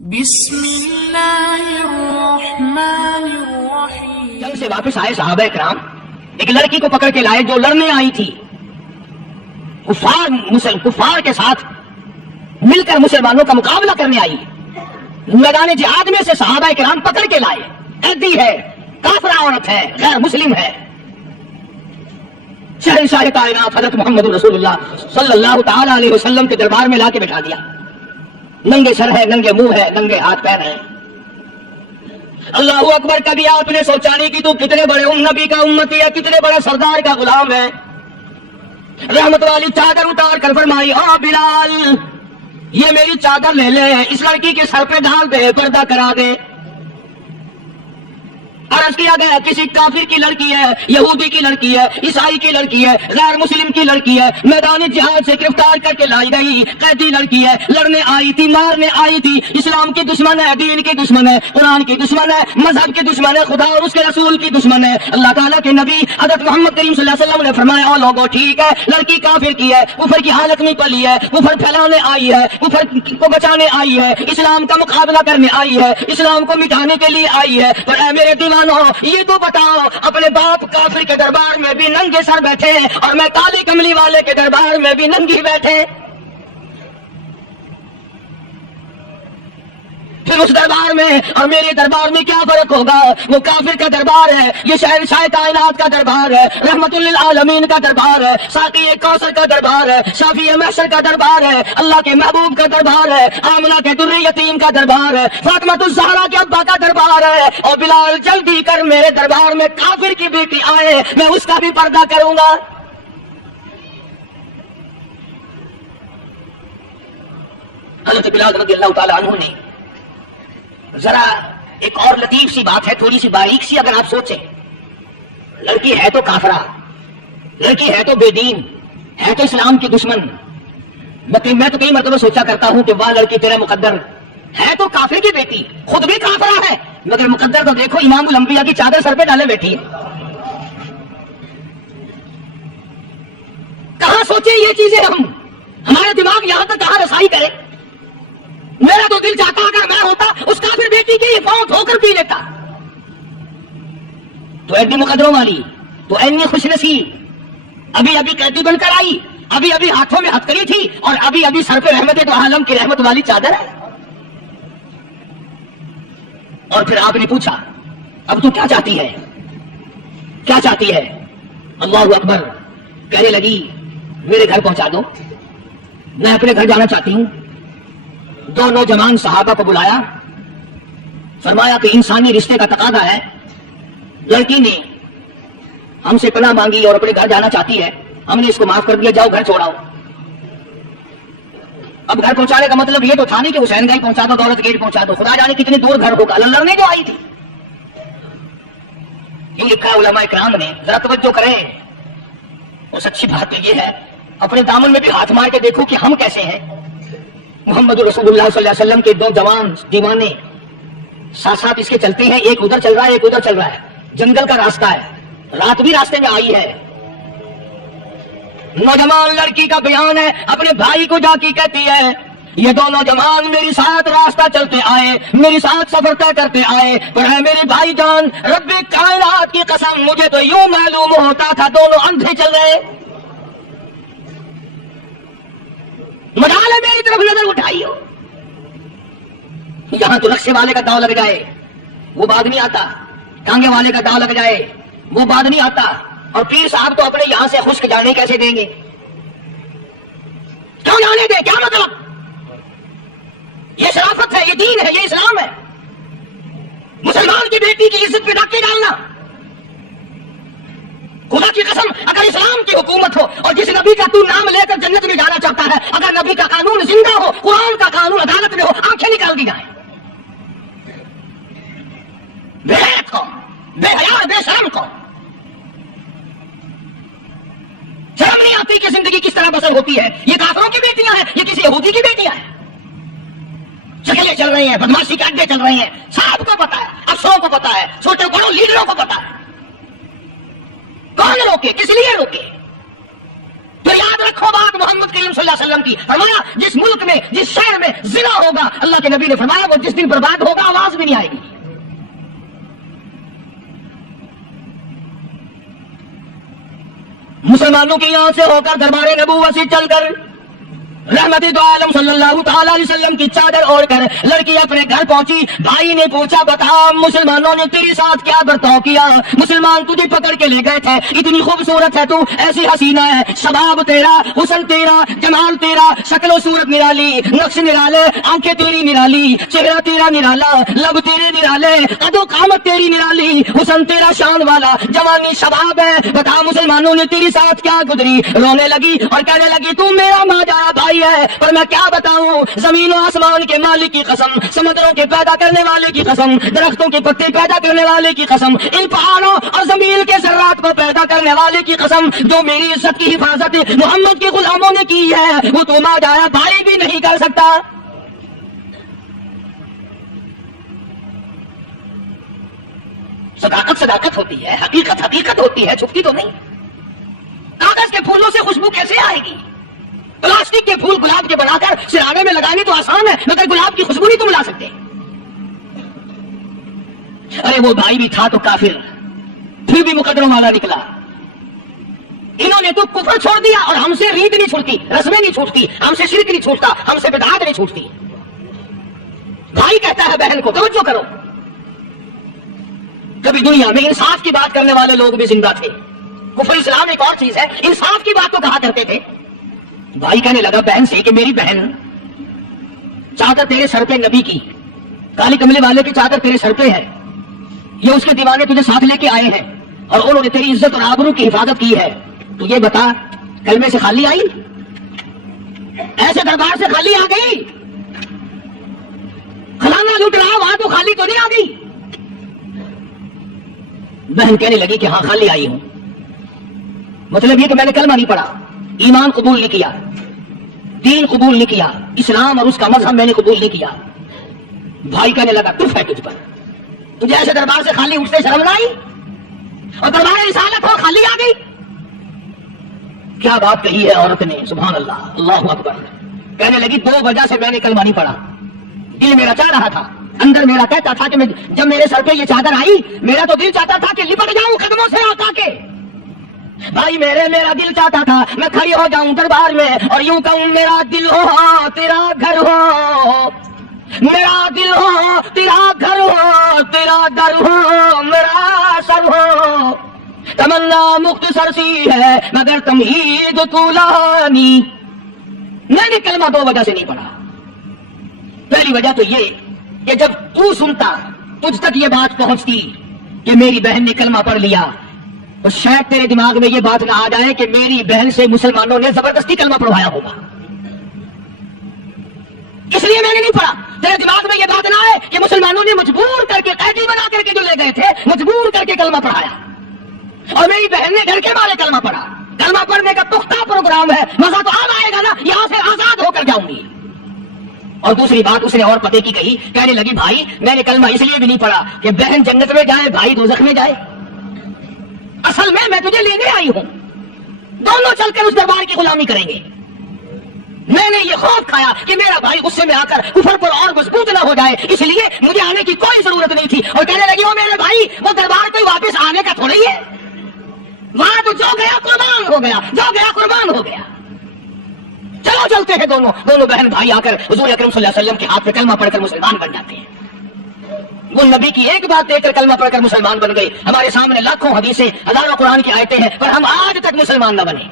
بسم اللہ الرحمن الرحیم۔ جنگ سے واپس آئے صحابہ کرام، ایک لڑکی کو پکڑ کے لائے جو لڑنے آئی تھی، کفار کے ساتھ مل کر مسلمانوں کا مقابلہ کرنے آئی۔ میدان جہاد میں سے صحابہ کرام پکڑ کے لائے، قیدی ہے، کافرہ عورت ہے، غیر مسلم ہے۔ شہنشاہ کائنات حضرت محمد رسول اللہ صلی اللہ تعالی علیہ وسلم کے دربار میں لا کے بٹھا دیا۔ ننگے سر ہے، ننگے منہ ہے، ننگے ہاتھ پیر ہیں۔ اللہ اکبر! کبھی آپ نے سوچا نہیں کہ تو کتنے بڑے نبی کا امتی ہے، کتنے بڑے سردار کا غلام ہے۔ رحمت والی چادر اتار کر فرمائی، او بلال، یہ میری چادر لے لے، اس لڑکی کے سر پہ ڈال دے، پردہ کرا دے۔ عرض کیا گیا کسی کافر کی لڑکی ہے، یہودی کی لڑکی ہے، عیسائی کی لڑکی ہے، غیر مسلم کی لڑکی ہے، میدان جہاد سے گرفتار کر کے لائی گئی، قیدی لڑکی ہے، لڑنے آئی تھی، مارنے آئی تھی، اسلام کی دشمن ہے، دین کی دشمن ہے، قرآن کی دشمن ہے، مذہب کی دشمن ہے، خدا اور اس کے رسول کی دشمن ہے۔ اللہ تعالیٰ کے نبی حضرت محمد کریم صلی اللہ علیہ وسلم نے فرمایا، او لوگوں ٹھیک ہے، لڑکی کافر کی ہے، کفر کی حالت میں پلی ہے، کفر پھیلانے آئی ہے، کفر کو بچانے آئی ہے، اسلام کا مقابلہ کرنے آئی ہے، اسلام کو مٹانے کے لیے آئی ہے، پر اے میرے یہ تو بتاؤ، اپنے باپ کافر کے دربار میں بھی ننگے سر بیٹھے اور میں کالی کملی والے کے دربار میں بھی ننگی بیٹھے، پھر اس دربار میں اور میرے دربار میں کیا فرق ہوگا؟ وہ کافر کا دربار ہے، یہ شہنشاہ کائنات کا دربار ہے، رحمت للعالمین کا دربار ہے، ساقی کوثر کا دربار ہے، شافی محشر کا دربار ہے، اللہ کے محبوب کا دربار ہے، آمنہ کے در یتیم کا دربار ہے، فاطمہ الزہرا کے ابا کا دربار ہے۔ اور بلال جلدی کر، میرے دربار میں کافر کی بیٹی آئے، میں اس کا بھی پردہ کروں گا۔ حضرت بلال رضی اللہ تعالیٰ عنہ نے ذرا ایک اور لطیف سی بات ہے، تھوڑی سی باریک سی، اگر آپ سوچیں، لڑکی ہے تو کافرہ، لڑکی ہے تو بے دین، ہے تو اسلام کی دشمن۔ میں تو کئی مرتبہ سوچا کرتا ہوں کہ واہ لڑکی تیرا مقدر، ہے تو کافر کی بیٹی، خود بھی کافرہ ہے، مگر مقدر تو دیکھو، امام الانبیاء کی چادر سر پہ ڈالے بیٹھی ہے۔ کہاں سوچیں یہ چیزیں ہم، ہمارا دماغ یہاں تک کہاں رسائی کرے؟ میرا تو دل چاہتا اگر میں ہوتا اس کافر بیٹی کی فوت ہو کر پی لیتا۔ تو ایڈی مقدروں والی، تو اینی خوش نصیب، ابھی ابھی قیدی بن کر آئی، ابھی ابھی ہاتھوں میں ہتھکڑی تھی، اور ابھی ابھی سر پہ رحمت تو عالم کی رحمت والی چادر ہے۔ اور پھر آپ نے پوچھا، اب تو کیا چاہتی ہے، کیا چاہتی ہے؟ اللہ اکبر! کہنے لگی میرے گھر پہنچا دو، میں اپنے گھر جانا چاہتی ہوں۔ دو نوجوان صحابہ کو بلایا، فرمایا کہ انسانی رشتے کا تقاضا ہے، لڑکی نے ہم سے پناہ مانگی اور اپنے گھر جانا چاہتی ہے، ہم نے اس کو معاف کر دیا، جاؤ گھر چھوڑاؤ۔ اب گھر پہنچانے کا مطلب یہ تو تھا نہیں کہ حسین گنج پہنچا دو، دولت گیٹ پہنچا دو، خدا جانے کتنے دور گھر ہوگا، لڑنے جو آئی تھی۔ یہ لکھا ہے علماء کرام نے، ذرا توجہ کریں، اور سچی بات تو یہ ہے، اپنے دامن میں بھی ہاتھ مار کے دیکھو کہ ہم کیسے ہیں۔ محمد رسول اللہ صلی اللہ علیہ وسلم کے دو جوان دیوانے ساتھ ساتھ اس کے چلتے ہیں، ایک ادھر چل رہا ہے، ایک ادھر چل رہا ہے، جنگل کا راستہ ہے، رات بھی راستے میں آئی ہے۔ نوجوان لڑکی کا بیان ہے، اپنے بھائی کو جا کے کہتی ہے، یہ دو نوجوان میری ساتھ راستہ چلتے آئے، میری ساتھ سفر طے کرتے آئے، پر ہے میرے بھائی جان، رب کائنات کی قسم، مجھے تو یوں معلوم ہوتا تھا دونوں اندھے چل رہے۔ مجال ہے میری طرف نظر اٹھائی ہو، یہاں تو رکشے والے کا داؤ لگ جائے وہ بعد نہیں آتا، ٹانگے والے کا داؤ لگ جائے وہ بعد نہیں آتا، اور پیر صاحب تو اپنے یہاں سے خشک جانے کیسے دیں گے؟ کیوں جانے دیں؟ کیا مطلب؟ یہ شرافت ہے، یہ دین ہے، یہ اسلام ہے۔ مسلمان کی بیٹی کی عزت پہ ڈاکے ڈالنا، خدا کی قسم، اگر اسلام کی حکومت ہو اور جس نبی کا تو نام لے کر جنت میں جانا چاہتا ہے، اگر نبی کا قانون زندہ ہو، قرآن کا قانون عدالت میں ہو، آنکھیں نکال دی جائیں۔ بے غیرت قوم، بے حیا بے شرم قوم، شرم نہیں آتی کہ زندگی کس طرح بسر ہوتی ہے۔ یہ کافروں کی بیٹیاں ہیں، یہ کسی یہودی کی بیٹیاں ہیں، چکلیں چل رہی ہیں، بدماشی کے اڈے چل رہے ہیں، صاحب کو پتا ہے، افسروں کو پتا ہے، چھوٹے بڑوں لیڈروں کو پتا ہے۔ کون روکے؟ کس لیے روکے؟ پھر یاد رکھو بات محمد کریم صلی اللہ علیہ وسلم کی، فرمایا جس ملک میں جس شہر میں زنا ہوگا، اللہ کے نبی نے فرمایا وہ جس دن برباد ہوگا آواز بھی نہیں آئے گی۔ مسلمانوں کی یہاں سے ہو کر دربار نبوت سے چل کر رحمت دو عالم صلی اللہ تعالی علیہ وسلم کی چادر اوڑھ کر لڑکی اپنے گھر پہنچی۔ بھائی نے پوچھا بتا مسلمانوں نے تیرے ساتھ کیا برتاؤ کیا؟ مسلمان تجھے پکڑ کے لے گئے تھے، اتنی خوبصورت ہے تو، ایسی حسینہ ہے، شباب تیرا، حسن تیرا، جمال تیرا، شکل و صورت نرالی، نقش نرالے، آنکھیں تیری نرالی، چہرہ تیرا نرالا، لب تیرے نرالے، قد و قامت تیری نرالی، حسن تیرا شان والا، جوانی شباب ہے، بتا مسلمانوں نے تیرے ساتھ کیا گزری؟ رونے لگی اور کہنے لگی تو میرا ماجرا بھائی ہے، پر میں کیا بتاؤں، زمین و آسمان کے مالک کی قسم، سمندروں کے پیدا کرنے والے کی قسم، درختوں کے پتے پیدا کرنے والے کی قسم، ان پہاڑوں اور زمین کے ذرات کو پیدا کرنے والے کی قسم، جو میری عزت کی حفاظت محمد کے غلاموں نے کی ہے وہ تو ماجرا بھائی بھی نہیں کر سکتا۔ صداقت صداقت ہوتی ہے، حقیقت حقیقت ہوتی ہے، چھپتی تو نہیں۔ کاغذ کے پھولوں سے خوشبو کیسے آئے گی؟ پلاسٹک کے پھول گلاب کے بنا کر سرانے میں لگانے تو آسان ہے، مگر گلاب کی خوشبو نہیں تم لا سکتے۔ ارے وہ بھائی بھی تھا تو کافر، پھر بھی مقدروں والا نکلا۔ انہوں نے تو کفر چھوڑ دیا اور ہم سے ریت نہیں چھوٹتی، رسمیں نہیں چھوٹتی، ہم سے شرک نہیں چھوٹتا، ہم سے بدعات نہیں چھوٹتی۔ بھائی کہتا ہے بہن کو توجہ کرو۔ کبھی دنیا میں انصاف کی بات کرنے والے لوگ بھی زندہ تھے۔ کفر اسلام ایک اور چیز ہے، انصاف کی بات تو کہا کرتے تھے۔ بھائی کہنے لگا بہن سے کہ میری بہن چادر تیرے سر پہ نبی کی، کالی کملے والے کی چادر تیرے سر پہ ہے، یہ اس کے دیوانے تجھے ساتھ لے کے آئے ہیں اور انہوں نے تیری عزت اور آبرو کی حفاظت کی ہے، تو یہ بتا کلمے سے خالی آئی؟ ایسے دربار سے خالی آ گئی؟ کھلانا لوٹ رہا وہاں تو خالی تو نہیں آ گئی؟ بہن کہنے لگی کہ ہاں خالی آئی ہوں، مطلب یہ کہ میں نے کلمہ نہیں پڑھا، ایمان قبول نہیں کیا، دین قبول نہیں کیا، اسلام اور اس کا مذہب میں نے قبول نہیں کیا۔ بھائی کہنے لگا تف ہے تجھ پر، تجھے ایسے دربار سے خالی اٹھتے شرم نہ آئی؟ اور دربار رسالت ہو خالی آ گئی؟ کیا بات کہی ہے عورت نے، سبحان اللہ، اللہ اکبر۔ کہنے لگی دو وجہ سے میں نے کلمہ نہیں پڑھا، دل میرا چاہ رہا تھا، اندر میرا کہتا تھا کہ جب میرے سر پہ یہ چادر آئی میرا تو دل چاہتا تھا کہ لپٹ جاؤں قدموں سے آقا کے۔ بھائی میرا دل چاہتا تھا میں کھڑی ہو جاؤں دربار میں اور یوں کہوں میرا دل ہو تیرا گھر ہو، میرا دل ہو تیرا گھر ہو، تیرا در ہو میرا سر ہو، تمنا مختصر سی ہے مگر تمہید طولانی۔ میں نے کلمہ دو وجہ سے نہیں پڑھا۔ پہلی وجہ تو یہ کہ جب تو سنتا تجھ تک یہ بات پہنچتی کہ میری بہن نے کلمہ پڑھ لیا تو شاید تیرے دماغ میں یہ بات نہ آ جائے کہ میری بہن سے مسلمانوں نے زبردستی کلمہ پڑھوایا ہوگا، اس لیے میں نے نہیں پڑھا۔ تیرے دماغ میں یہ بات نہ آئے کہ مسلمانوں نے مجبور کر کے قیدی بنا کر کے جو لے گئے تھے مجبور کر کے کلمہ پڑھایا اور میری بہن نے گھر کے مارے کلمہ پڑھا۔ کلمہ پڑھنے کا پختہ پروگرام ہے، مزہ تو اب آئے گا نا، یہاں سے آزاد ہو کر جاؤں گی۔ اور دوسری بات اس نے اور پتے کی کہی، کہنے لگی بھائی میں نے کلمہ اس لیے بھی نہیں پڑھا کہ بہن جنت میں جائے بھائی دوزخ میں جائے، اصل میں تجھے لینے آئی ہوں، دونوں چل کر اس دربار کی غلامی کریں گے۔ میں نے یہ خوف کھایا کہ میرا بھائی غصے میں آ کر کفر پر اور مضبوط نہ ہو جائے، اس لیے مجھے آنے کی کوئی ضرورت نہیں تھی۔ اور کہنے لگی وہ میرے بھائی وہ دربار کوئی واپس آنے کا تھوڑی ہے، وہاں تو جو گیا قربان ہو گیا، جو گیا قربان ہو گیا۔ چلو چلتے ہیں دونوں بہن بھائی آ کر حضور اکرم صلی اللہ علیہ وسلم کے ہاتھ پہ کلمہ پڑھ کر مسلمان بن جاتے ہیں۔ وہ نبی کی ایک بات دیکھ کر کلمہ پڑھ کر مسلمان بن گئے۔ ہمارے سامنے لاکھوں حدیثیں ہزاروں قرآن کی آیتیں ہیں پر ہم آج تک مسلمان نہ بنے۔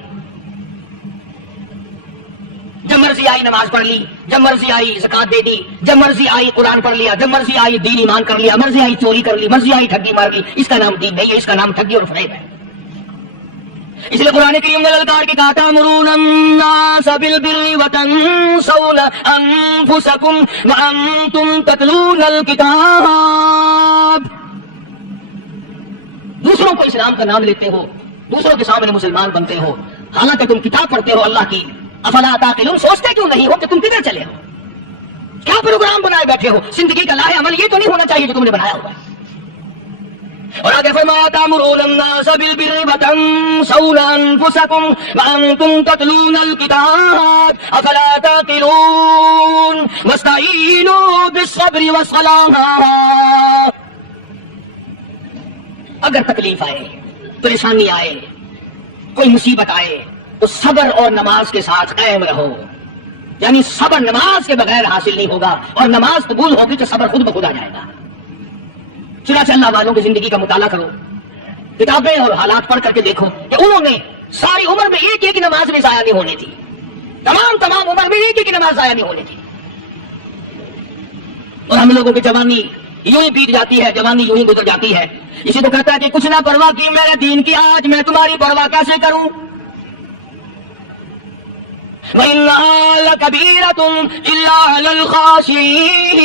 جب مرضی آئی نماز پڑھ لی، جب مرضی آئی زکات دے دی، جب مرضی آئی قرآن پڑھ لیا، جب مرضی آئی دین ایمان کر لیا، مرضی آئی چوری کر لی، مرضی آئی ٹھگی مار لی۔ اس کا نام دین نہیں ہے، اس کا نام ٹھگی اور فریب ہے۔ اس لیے قرآن کریم نے للکار کے کہا تأمرون الناس بالبر وتنسون انفسکم وانتم تتلون الکتاب۔ دوسروں کو اسلام کا نام لیتے ہو، دوسروں کے سامنے مسلمان بنتے ہو، حالانکہ تم کتاب پڑھتے ہو اللہ کی۔ افلا تعقلون، سوچتے کیوں نہیں ہو کہ تم کدھر چلے ہو؟ کیا پروگرام بنائے بیٹھے ہو؟ زندگی کا لاہ عمل یہ تو نہیں ہونا چاہیے جو تم نے بنایا ہوا ہے۔ اور آگے فرمایا تأمرون الناس بالبر وتنسون انفسکم وانتم تتلون الکتاب افلا تعقلون واستعینوا بالصبر والصلاة. اگر تکلیف آئے، پریشانی آئے، کوئی مصیبت آئے تو صبر اور نماز کے ساتھ قائم رہو. یعنی صبر نماز کے بغیر حاصل نہیں ہوگا، اور نماز قبول ہوگی تو صبر خود بخود آ جائے گا. چنانچہ اللہ والوں کی زندگی کا مطالعہ کرو، کتابیں اور حالات پڑھ کر کے دیکھو کہ انہوں نے ساری عمر میں ایک ایک نماز بھی ضائع نہیں ہونی تھی. تمام عمر میں ایک ایک نماز ضائع نہیں ہونی تھی. اور ہم لوگوں کی جوانی یوں ہی بیت جاتی ہے، جوانی یوں ہی گزر جاتی ہے. اسی تو کہتا ہے کہ کچھ نہ پرواہ کی میرے دین کی، آج میں تمہاری پرواہ کیسے کروں. وَإِنَّهَا لَكَبِيرَةٌ إِلَّا عَلَى الْخَاشِعِينَ.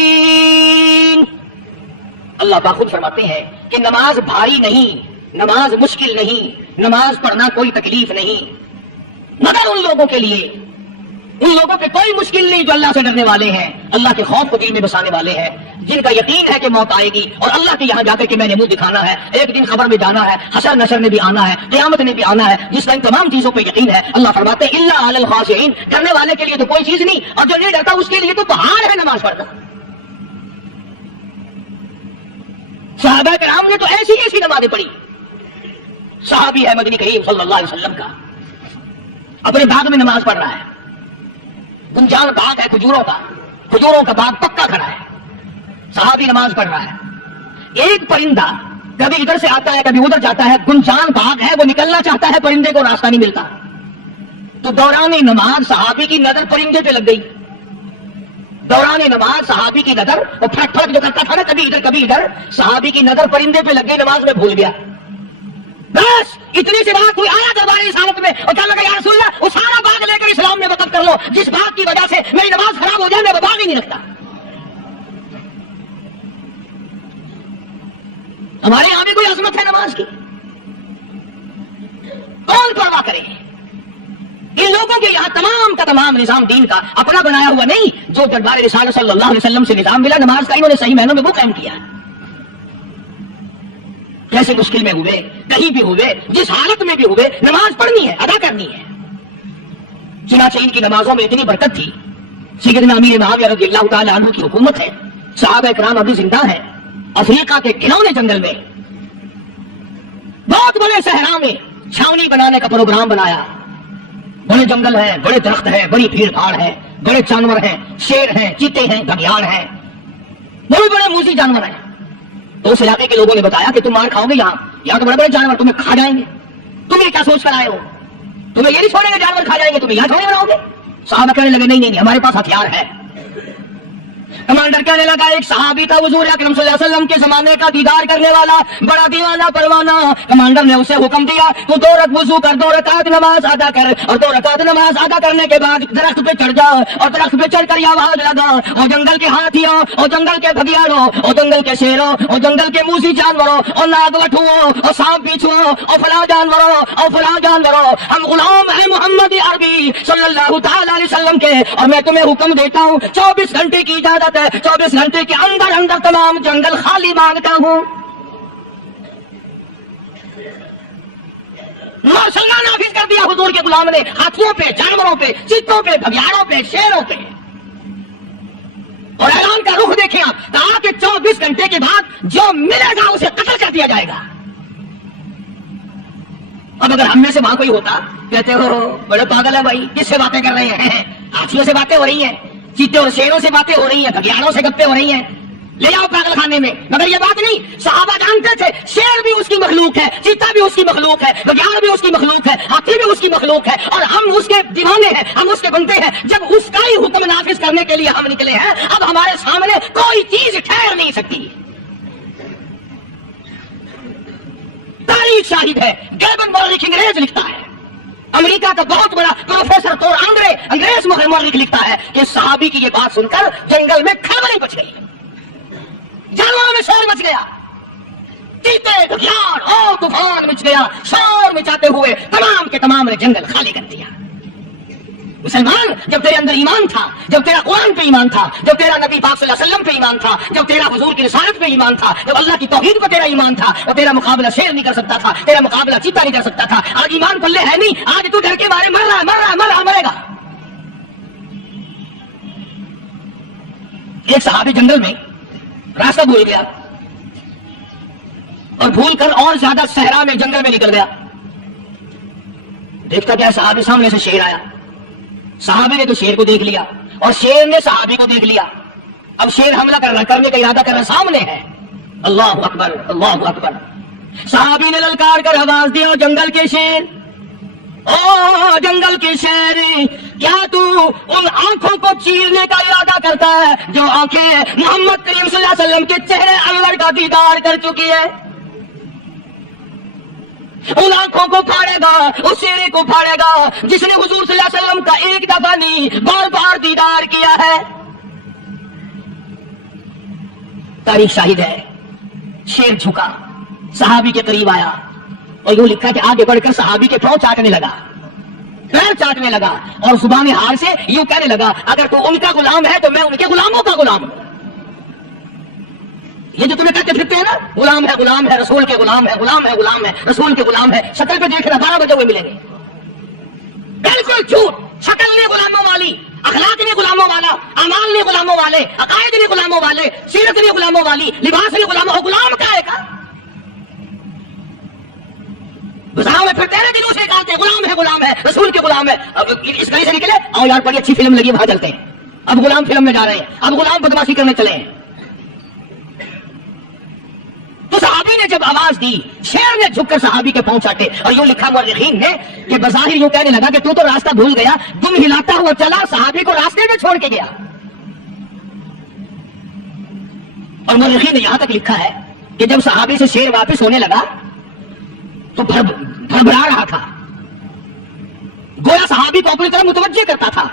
اللہ پاک خود فرماتے ہیں کہ نماز بھاری نہیں، نماز مشکل نہیں، نماز پڑھنا کوئی تکلیف نہیں، مگر ان لوگوں کے لیے، ان لوگوں پہ کوئی مشکل نہیں جو اللہ سے ڈرنے والے ہیں، اللہ کے خوف کو دل میں بسانے والے ہیں، جن کا یقین ہے کہ موت آئے گی اور اللہ کے یہاں جا کر کے میں نے منہ دکھانا ہے، ایک دن خبر میں جانا ہے، حشر نشر میں بھی آنا ہے، قیامت میں بھی آنا ہے، جس کا ان تمام چیزوں پہ یقین ہے. اللہ فرماتے ہیں الا علی الخاشعین، ڈرنے والے کے لیے تو کوئی چیز نہیں، اور جو نہیں ڈرتا اس کے لیے تو پہاڑ ہے نماز پڑھنا. صحابہ کرام نے تو ایسی ایسی نمازیں پڑھی. صحابی ہے مدنی کریم صلی اللہ علیہ وسلم کا، اپنے باغ میں نماز پڑھ رہا ہے، گنجان باغ ہے کھجوروں کا، کھجوروں کا باغ پکا کھڑا ہے، صحابی نماز پڑھ رہا ہے. ایک پرندہ کبھی ادھر سے آتا ہے کبھی ادھر جاتا ہے، گنجان باغ ہے، وہ نکلنا چاہتا ہے، پرندے کو راستہ نہیں ملتا. تو دوران نماز صحابی کی نظر پرندے پہ لگ گئی. دوران نماز صحابی کی نظر، وہ پھٹ پھٹ جو کرتا تھا نا کبھی ادھر کبھی ادھر، صحابی کی نظر پرندے پہ لگ گئی، نماز میں بھول گیا. بس اتنی سی بات کوئی آیا دربار رسالت میں اور کہنے لگا یا رسول اللہ وہ سارا باغ لے کر اسلام میں وقف کر لو، جس باغ کی وجہ سے میری نماز خراب ہو جائے میں وہ باغ ہی نہیں رکھتا. ہمارے یہاں بھی کوئی عظمت ہے نماز کی؟ کون پرواہ کرے؟ ان لوگوں کے یہاں تمام کا تمام نظام دین کا اپنا بنایا ہوا نہیں، جو دربار رسالت صلی اللہ علیہ وسلم سے نظام ملا نماز کا، انہوں نے صحیح معنوں میں وہ قائم کیا. کیسے مشکل میں ہوئے، کہیں بھی ہوئے، جس حالت میں بھی ہوئے، نماز پڑھنی ہے، ادا کرنی ہے. چنانچہ ان کی نمازوں میں اتنی برکت تھی. سیدنا امیر معاویہ رضی اللہ تعالی عنہ کی حکومت ہے، صحابہ کرام ابھی زندہ ہیں، افریقہ کے گھنونے جنگل میں بہت بڑے صحرا میں چھاونی بنانے کا پروگرام بنایا. بڑے جنگل ہیں، بڑے درخت ہیں، بڑی بھیڑ بھاڑ ہے، بڑے جانور ہیں، شیر ہیں، چیتے ہیں، گھڑیال ہیں، بڑے بڑے موذی جانور ہیں. تو اس علاقے کے لوگوں نے بتایا کہ تم مار کھاؤ گے، یہاں تو بڑے بڑے جانور تمہیں کھا جائیں گے. تم یہ کیا سوچ کر آئے ہو؟ تمہیں یہ نہیں چھوڑیں گے جانور کھا جائیں گے، تمہیں یہاں چھوڑے بناؤ گے؟ صحابہ کہنے لگے نہیں ہمارے پاس ہتھیار ہے. کمانڈر کہنے لگا ایک صحابی تھا حضور اکرم صلی اللہ علیہ وسلم کے زمانے کا دیدار کرنے والا، بڑا دیوانہ پروانہ. کمانڈر نے اسے حکم دیا تو 2 رکعت وضو کر، 2 رکعت نماز ادا کر، اور 2 رکعت نماز ادا کرنے کے بعد درخت پہ چڑھ جا، اور درخت پہ چڑھ کر یہ آواز لگا اور جنگل کے ہاتھیوں اور جنگل کے بھگیاڑوں اور جنگل کے شیروں اور جنگل کے موذی جانوروں اور ناگ وٹھوؤں اور سانپ بچھوؤں اور فلاں جانوروں اور فلاں جانوروں، ہم غلام ہیں محمد عربی صلی اللہ تعالی علیہ وسلم کے، اور میں تمہیں حکم دیتا ہوں 24 گھنٹے کی اجازت ہے، 24 گھنٹے کے اندر اندر تمام جنگل خالی مانگتا ہوں. مارشلہ نافذ کر دیا حضور کے غلام نے، ہاتھیوں پہ، جانوروں پہ، چیتوں پہ، بھگیاڑوں پہ، شیروں پہ. اور اعلان کا رخ دیکھیں آپ، کہا کہ 24 گھنٹے کے بعد جو ملے گا اسے قتل کر دیا جائے گا. اب اگر ہم میں سے وہاں کوئی ہوتا، کہتے ہو بڑے پاگل ہے بھائی، کس سے باتیں کر رہے ہیں؟ ہاتھیوں سے باتیں ہو رہی ہیں، چیتے اور شیروں سے باتیں ہو رہی ہیں، بھگیاڑوں سے گپیں ہو رہی ہیں، لے جاؤ پاگل خانے میں. مگر یہ بات نہیں، صحابہ جانتے تھے شیر بھی اس کی مخلوق ہے، چیتا بھی اس کی مخلوق ہے، بھگیاڑ بھی اس کی مخلوق ہے، ہاتھی بھی اس کی مخلوق ہے، اور ہم اس کے دیوانے ہیں، ہم اس کے بندے ہیں. جب اس کا ہی حکم نافذ کرنے کے لیے ہم نکلے ہیں، اب ہمارے سامنے کوئی چیز ٹھہر نہیں سکتی. تاریخ شاہد ہے، گیبن مورخ انگریز لکھتا ہے، امریکہ کا بہت بڑا پروفیسر تور آندرے انگریز مورخ لکھتا ہے کہ صحابی کی یہ بات سن کر جنگل میں کھلبلی مچ گئی، جانوروں میں شور مچ گیا، چیتے بھگیاڑ اور طوفان مچ گیا. شور مچاتے ہوئے تمام کے تمام نے جنگل خالی کر دیا. مسلمان جب تیرے اندر ایمان تھا، جب تیرا قرآن پہ ایمان تھا، جب تیرا نبی پاک صلی اللہ علیہ وسلم پہ ایمان تھا، جب تیرا حضور کی رسالت پہ ایمان تھا، جب اللہ کی توحید پہ تیرا ایمان تھا، تو تیرا مقابلہ شیر نہیں کر سکتا تھا، تیرا مقابلہ چیتا نہیں کر سکتا تھا۔ آج ایمان پلے ہے نہیں، آج تو ڈر کے مارے مر رہا مرے گا۔ ایک صحابی جنگل میں راستہ بھول گیا اور بھول کر اور زیادہ صحرا میں جنگل میں نکل گیا۔ دیکھتا کیا صحابی سامنے سے شیر آیا، صحابی نے تو شیر کو دیکھ لیا اور شیر نے صحابی کو دیکھ لیا۔ اب شیر حملہ کرنے کا ارادہ کر رہا، سامنے ہے۔ اللہ اکبر اللہ اکبر۔ صحابی نے للکار کر آواز دیا، جنگل کے شیر، او جنگل کے شیر، کیا تو ان آنکھوں کو چیرنے کا ارادہ کرتا ہے جو آنکھیں محمد کریم صلی اللہ علیہ وسلم کے چہرے انور کا دیدار کر چکی ہے؟ ان آنکھوں کو پھاڑے گا، اس چہرے کو پھاڑے گا جس نے حضور صلی اللہ علیہ وسلم کا ایک دفعہ نہیں بار بار دیدار کیا ہے۔ تاریخ شاہد ہے، شیر جھکا، صحابی کے قریب آیا اور یوں لکھا کہ آگے بڑھ کر صحابی کے پاؤں چاٹنے لگا، پیر چاٹنے لگا اور زبان حال سے یوں کہنے لگا، اگر تو ان کا غلام ہے تو میں ان کے غلاموں کا غلام ہوں۔ یہ جو تمہیں کہتے پھرتے ہیں نا، غلام ہے رسول کے غلام ہے، غلام ہے رسول کے غلام ہے، شکل پہ دیکھنا 12 بجے ہوئے ملیں گے، بالکل جھوٹ۔ شکل نہیں غلاموں والی، اخلاق نہیں غلاموں والا، اعمال نہیں غلاموں والے، عقائد نہیں غلاموں والے، سیرت نہیں غلاموں والی، لباس نہیں غلاموں، غلام کا ہے کا گزراؤ میں پھرتے ہیں نا، دلوں سے نکالتے ہیں غلام ہے رسول کے غلام ہے۔ اب اس گلی سے نکلے، آؤ یار بڑی اچھی فلم لگی وہاں چلتے ہیں، اب غلام فلم میں جا رہے ہیں، اب غلام بدماشی کرنے چلے ہیں۔ تو صحابی نے جب آواز دی، شیر نے جھک کر صحابی کے پاؤں چاٹے اور یوں لکھا مورخین نے کہ بظاہر یوں کہنے لگا کہ تو راستہ بھول گیا، دم ہلاتا ہوا چلا، صحابی کو راستے میں چھوڑ کے گیا۔ اور مورخین نے یہاں تک لکھا ہے کہ جب صحابی سے شیر واپس ہونے لگا تو بھربھرا رہا تھا، گویا صحابی کو اپنی طرف متوجہ کرتا تھا،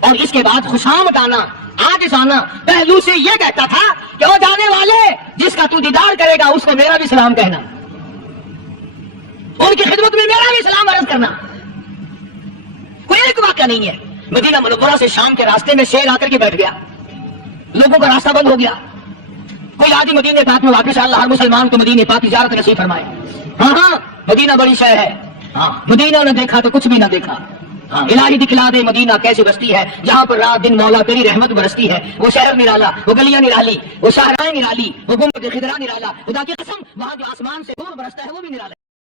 اور اس کے بعد خوشامد آنا، آج آنا پہلو سے یہ کہتا تھا کہ وہ جانے والے جس کا تو دیدار کرے گا اس کو میرا بھی سلام کہنا، ان کی خدمت میں میرا بھی سلام عرض کرنا۔ کوئی ایک واقعہ نہیں ہے۔ مدینہ منورہ سے شام کے راستے میں شیر آ کر کے بیٹھ گیا، لوگوں کا راستہ بند ہو گیا، کوئی آدمی مدینہ پاک میں واپس اللہ ہر مسلمان کو مدینہ پاک کی زیارت نصیب فرمائے۔ ہاں مدینہ بڑی شہر ہے، ہاں مدینہ نہ دیکھا تو کچھ بھی نہ دیکھا، ہاں الہی دکھلا دے مدینہ کیسی بستی ہے جہاں پر رات دن مولا تیری رحمت برستی ہے۔ وہ شہر نرالا، وہ گلیاں نرالی، وہ شاہراہیں نرالی، وہ گنبد خضرا نرالا، خدا کی قسم وہاں جو آسمان سے نور برستا ہے وہ بھی نرالا۔